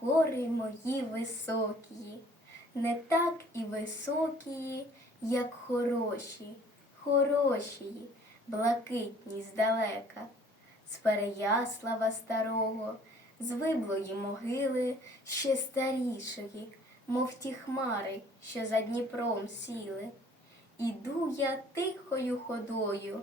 гори мої високі, не так і високі, як хороші, хороші, блакитні здалека, з Переяслава старого, з виблої могили ще старішої, мов ті хмари, що за Дніпром сіли. Іду я тихою ходою,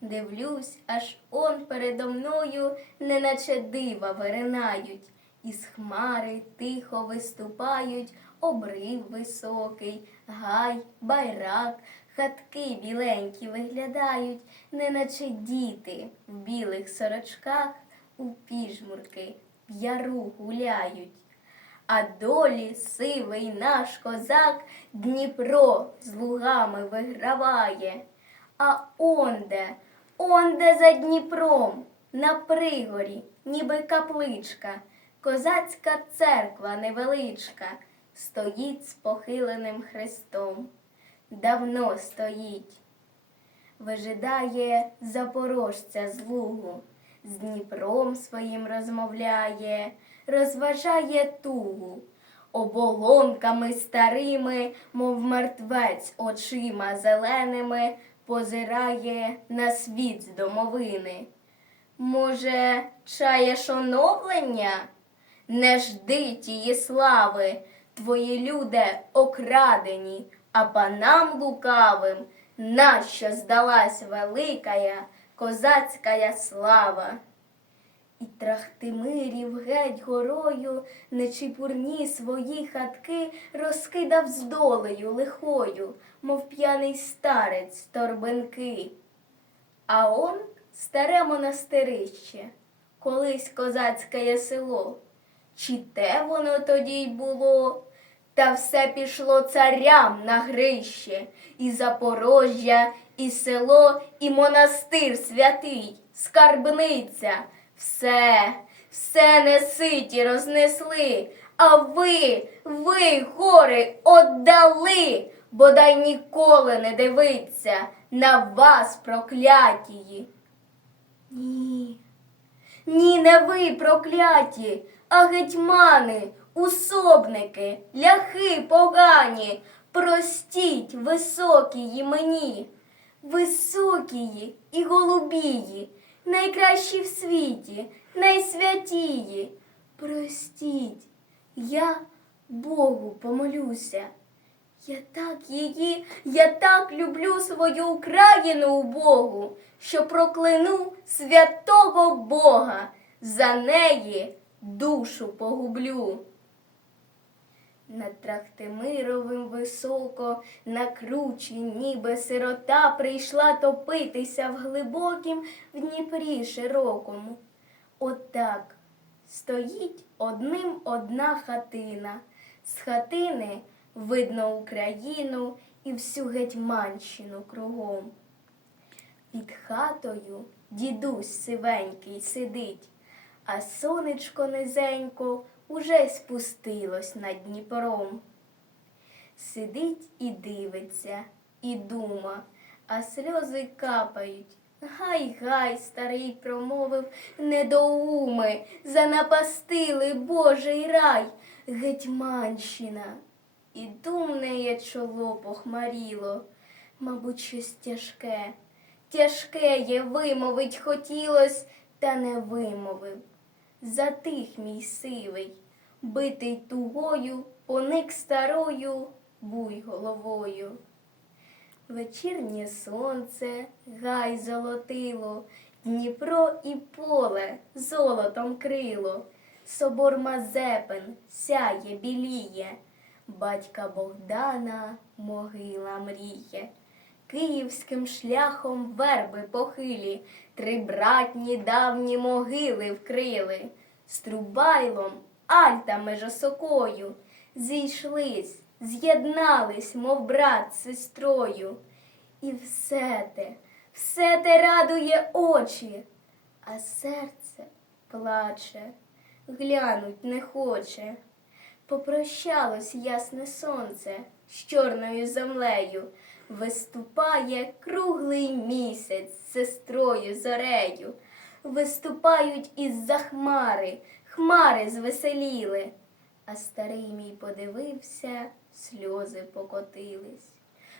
дивлюсь, аж он передо мною, неначе дива виринають, із хмари тихо виступають обрив високий, гай, байрак, хатки біленькі виглядають, неначе діти в білих сорочках у піжмурки в яру гуляють. А долі сивий наш козак Дніпро з лугами виграває. А онде, онде за Дніпром, на пригорі, ніби капличка, козацька церква невеличка, стоїть з похиленим хрестом. Давно стоїть, вижидає запорожця з лугу, з Дніпром своїм розмовляє, розважає тугу, оболонками старими, мов мертвець очима зеленими, позирає на світ з домовини. Може, чаєш оновлення? Не жди тії слави, твої люди окрадені, а панам лукавим, нащо здалась великая козацькая слава. І Трахтимирів геть горою, нечіпурні свої хатки розкидав з долею лихою, мов п'яний старець торбинки. А он старе монастирище, колись козацьке село. Чи те воно тоді й було? Та все пішло царям на грище, і Запорожжя, і село, і монастир святий, скарбниця. Все, все неситі рознесли, а ви, ви, гори, отдали, бодай ніколи не дивиться на вас, проклятії. Ні, ні, не ви, прокляті, а гетьмани, усобники, ляхи погані, простіть високії мені, високії і голубії, найкращі в світі, найсвятії. Простіть, я Богу помолюся. Я так її, я так люблю свою Україну Богу, що прокляну святого Бога, за неї душу погублю. Над Трахтимировим високо, на кручі, ніби сирота, прийшла топитися в глибокім в Дніпрі широкому. Отак стоїть одним одна хатина. З хатини видно Україну і всю Гетьманщину кругом. Під хатою дідусь сивенький сидить, а сонечко низенько уже спустилось над Дніпром. Сидить і дивиться, і дума, а сльози капають. Гай, гай, старий промовив, недоуми, занапастили Божий рай, Гетьманщина. І думне чоло похмаріло, мабуть, щось тяжке. Тяжке є вимовить хотілось, та не вимовив. Затих мій сивий, битий тугою, поник старою, буй головою. Вечірнє сонце гай золотило, Дніпро і поле золотом крило, собор Мазепин сяє біліє, батька Богдана могила мріє. Київським шляхом верби похилі, три братні давні могили вкрили, Струбайлом, альтами жосокою, зійшлись, з'єднались, мов брат з сестрою. І все те, все те радує очі, а серце плаче, глянуть не хоче. Попрощалось ясне сонце з чорною землею, виступає круглий місяць з сестрою зорею. Виступають із-за хмари, хмари звеселіли. А старий мій подивився, сльози покотились.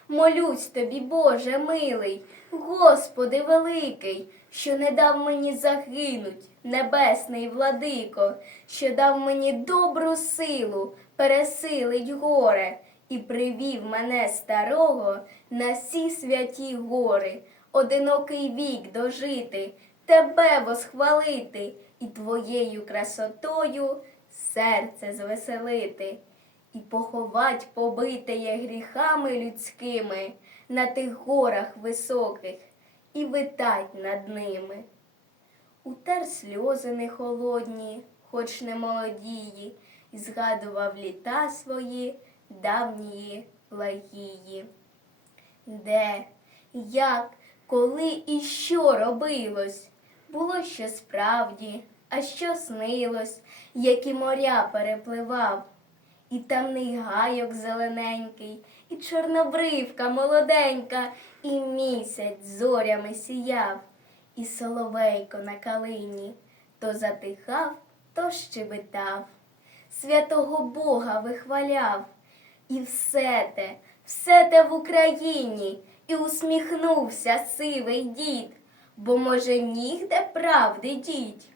Молюсь тобі, Боже милий, Господи великий, що не дав мені загинуть, небесний владико, що дав мені добру силу пересилить горе і привів мене старого на сі святі гори, одинокий вік дожити, тебе восхвалити і твоєю красотою серце звеселити і поховать побитеє гріхами людськими на тих горах високих і витать над ними. Утер сльози не холодні, хоч не молодії, і згадував літа свої давнії благії. Де, як, коли і що робилось? Було що справді, а що снилось, які моря перепливав, і тамний гайок зелененький, і чорнобривка молоденька, і місяць зорями сіяв, і соловейко на калині то затихав, то щебетав, святого Бога вихваляв, і все те, все те в Україні, і усміхнувся сивий дід, бо, може, нігде правди діть.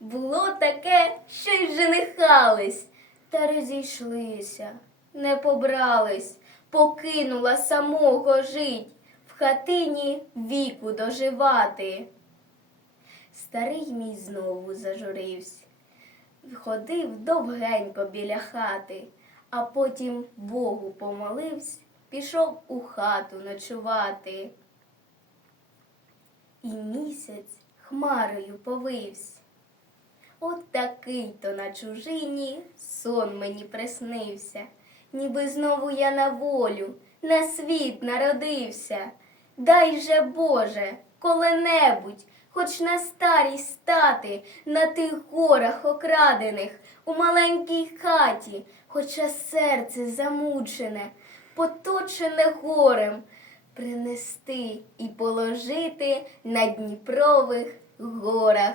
Було таке, що й женихались, та розійшлися, не побрались, покинула самого жить, в хатині віку доживати. Старий мій знову зажурився, ходив довгенько біля хати, а потім Богу помолився, пішов у хату ночувати. І місяць хмарою повився. От такий то на чужині сон мені приснився, ніби знову я на волю, на світ народився. Дай же, Боже, коли-небудь, хоч на старість стати, на тих горах окрадених, у маленькій хаті, хоча серце замучене, поточене горем, принести і положити на Дніпрових горах.